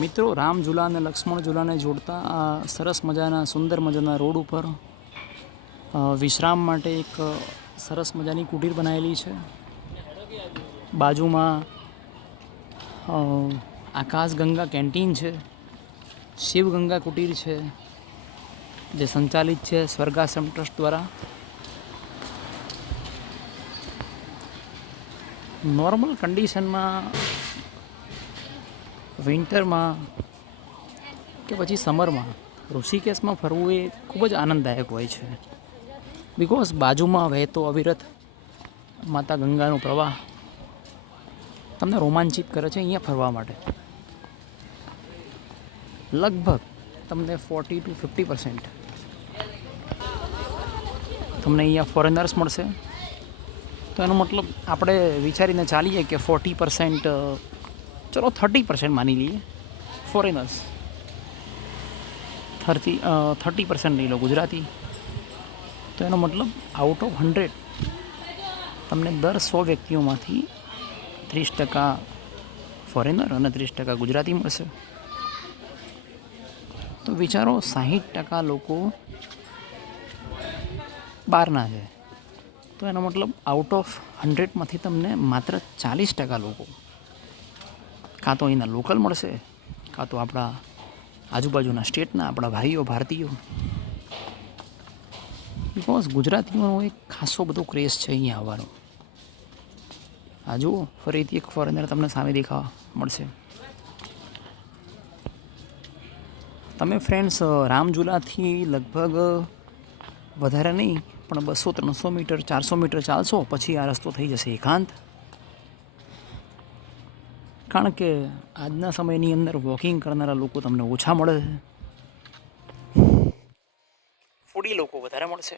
મિત્રો રામ ઝૂલા અને લક્ષ્મણ ઝૂલાને જોડતા આ સરસ મજાના સુંદર મજાના રોડ ઉપર વિશ્રામ માટે એક સરસ મજાની કુટીર બનાવેલી છે. બાજુમાં આકાશગંગા કેન્ટીન છે, શિવગંગા કુટીર છે જે સંચાલિત છે સ્વર્ગાશ્રમ ટ્રસ્ટ દ્વારા. નોર્મલ કન્ડિશનમાં વિન્ટરમાં કે પછી સમરમાં ઋષિકેશમાં ફરવું એ ખૂબ જ આનંદદાયક હોય છે. બિકોઝ બાજુમાં વહેતો અવિરત માતા ગંગાનો પ્રવાહ તમને રોમાંચિત કરે છે. અહીંયા ફરવા માટે લગભગ તમને 40 to 50% તમને અહીંયા ફોરેનર્સ મળશે. તો એનો મતલબ આપણે વિચારીને ચાલીએ કે 40%, ચલો 30% માની લઈએ ફોરેનર્સ, 30% લઈ લો ગુજરાતી. તો એનો મતલબ આઉટ ઓફ 100 તમને દર 100 વ્યક્તિઓમાંથી 30% ફોરેનર અને 30% ગુજરાતી મળશે. તો વિચારો 60% લોકો બહારના છે. તો એનો મતલબ આઉટ ઓફ 100માંથી તમને માત્ર 40% લોકો કાં તો અહીંના લોકલ મળશે, કાં તો આપણા આજુબાજુના સ્ટેટના આપણા ભાઈઓ ભારતીયો. બિકોઝ ગુજરાતીઓનો એક ખાસો બધો ક્રેઝ છે અહીંયા આવવાનો. આ જુઓ, ફરીથી એક ફોરેનર તમને સામે દેખાવા મળશે. તમે ફ્રેન્ડ્સ રામઝૂલાથી લગભગ વધારે નહીં પણ 200-300 મીટર 400 મીટર ચાલશો પછી આ રસ્તો થઈ જશે એકાંત. કારણ કે આજના સમયની અંદર વોકિંગ કરનારા લોકો તમને ઓછા મળે છે, ફૂડી લોકો વધારે મળશે.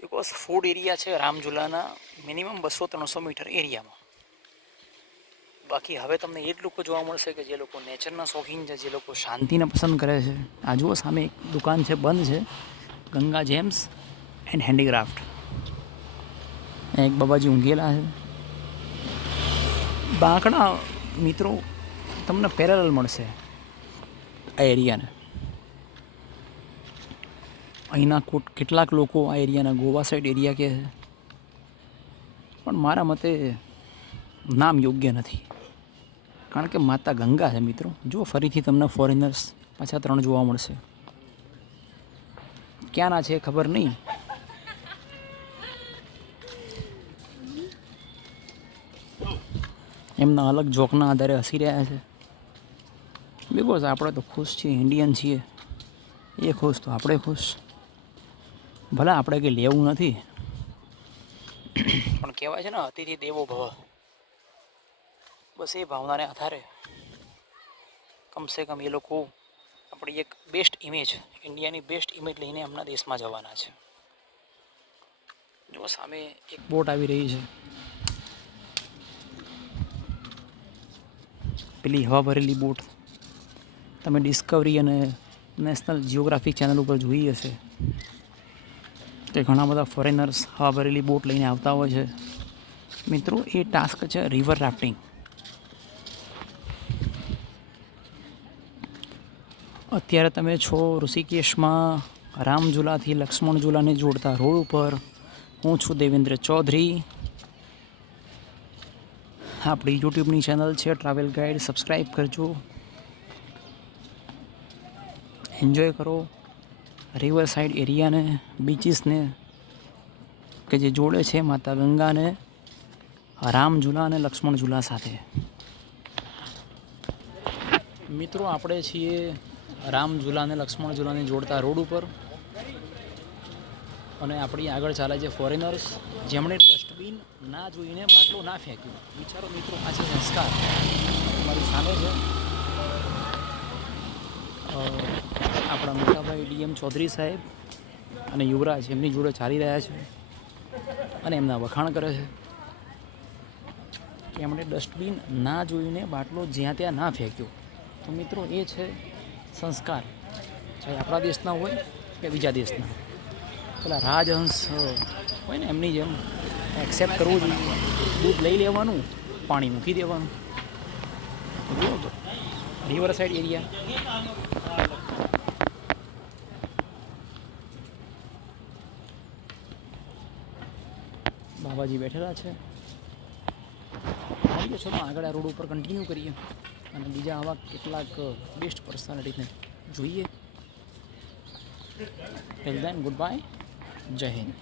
બિકોઝ ફૂડ એરિયા છે રામઝૂલાના મિનિમમ 200-300 મીટર એરિયામાં. બાકી હવે તમને એ જ લોકો જોવા મળશે કે જે લોકો નેચરના શોખીન છે, જે લોકો શાંતિને પસંદ કરે છે. આ જુઓ સામે એક દુકાન છે, બંધ છે, ગંગા જેમ્સ એન્ડ હેન્ડીક્રાફ્ટ. એક બાબાજી ઊંઘેલા છે. બાંકડા મિત્રો તમને પેરેલલ મળશે આ એરિયાને. અહીંના કેટલાક લોકો આ એરિયાના ગોવા સાઈડ એરિયા કહે છે, પણ મારા મતે નામ યોગ્ય નથી. કારણ કે માતા ગંગા છે મિત્રો. જો ફરીથી તમને ફોરેનર્સ પાછા 3 જોવા મળશે. ક્યાંના છે ખબર નહીં, એમના અલગ જોકના આધારે હસી રહ્યા છે. બિકોઝ આપણે તો ખુશ છીએ, ઇન્ડિયન છીએ. એ ખુશ તો આપણે ખુશ. ભલે આપણે કંઈ લેવું નથી, પણ કહેવાય છે ને અતિથિ દેવો ભવ. બસ એ ભાવનાને આધારે કમસે કમ એ લોકો આપણી એક બેસ્ટ ઇમેજ, ઇન્ડિયાની બેસ્ટ ઇમેજ લઈને એમના દેશમાં જવાના છે. જો સામે એક બોટ આવી રહી છે, પેલી હવા ભરેલી બોટ તમે ડિસ્કવરી અને નેશનલ જિયોગ્રાફિક ચેનલ ઉપર જોઈ હશે કે ઘણા બધા ફોરેનર્સ હવા ભરેલી બોટ લઈને આવતા હોય છે. મિત્રો એ ટાસ્ક છે રિવર રાફ્ટિંગ. અત્યારે તમે છો ઋષિકેશમાં રામઝૂલાથી લક્ષ્મણ ઝૂલાને જોડતા રોડ ઉપર. હું છું દેવેન્દ્ર ચૌધરી. આપણી યુટ્યુબની ચેનલ છે ટ્રાવેલ ગાઈડ, સબસ્ક્રાઈબ કરજો, એન્જોય કરો રિવર સાઈડ એરિયાને, બીચીસને કે જે જોડે છે માતા ગંગાને રામઝૂલા અને લક્ષ્મણ ઝૂલા સાથે. મિત્રો આપણે છીએ રામઝૂલા અને લક્ષ્મણ ઝૂલાને જોડતા રોડ ઉપર, અને આપણી આગળ ચાલે છે ફોરેનર્સ જેમણે ડસ્ટબિન ના જોઈને બાટલો ના ફેંક્યો. વિચારો મિત્રો, આ છે સંસ્કાર. મારી સામે છે આપણા મોટાભાઈ ડીએમ ચૌધરી સાહેબ અને યુવરાજ એમની જોડે ચાલી રહ્યા છે અને એમના વખાણ કરે છે કે એમણે ડસ્ટબિન ના જોઈને બાટલો જ્યાં ત્યાં ના ફેંક્યો. તો મિત્રો એ છે સંસ્કાર, ચાહે આપણા દેશના હોય કે બીજા દેશના. પેલા રાજહંસ હોય ને એમની જેમ એક્સેપ્ટ કરવું જોઈએ. દૂધ લઈ લેવાનું, પાણી મૂકી દેવાનું. River side area. બાબાજી બેઠેલા છે. ચાલીએ ચલો આગળ આ રોડ ઉપર કન્ટિન્યુ કરીએ અને બીજા આવા કેટલાક બેસ્ટ પર્સનાલિટીને જોઈએ. Till then good bye. જય હિન્દ.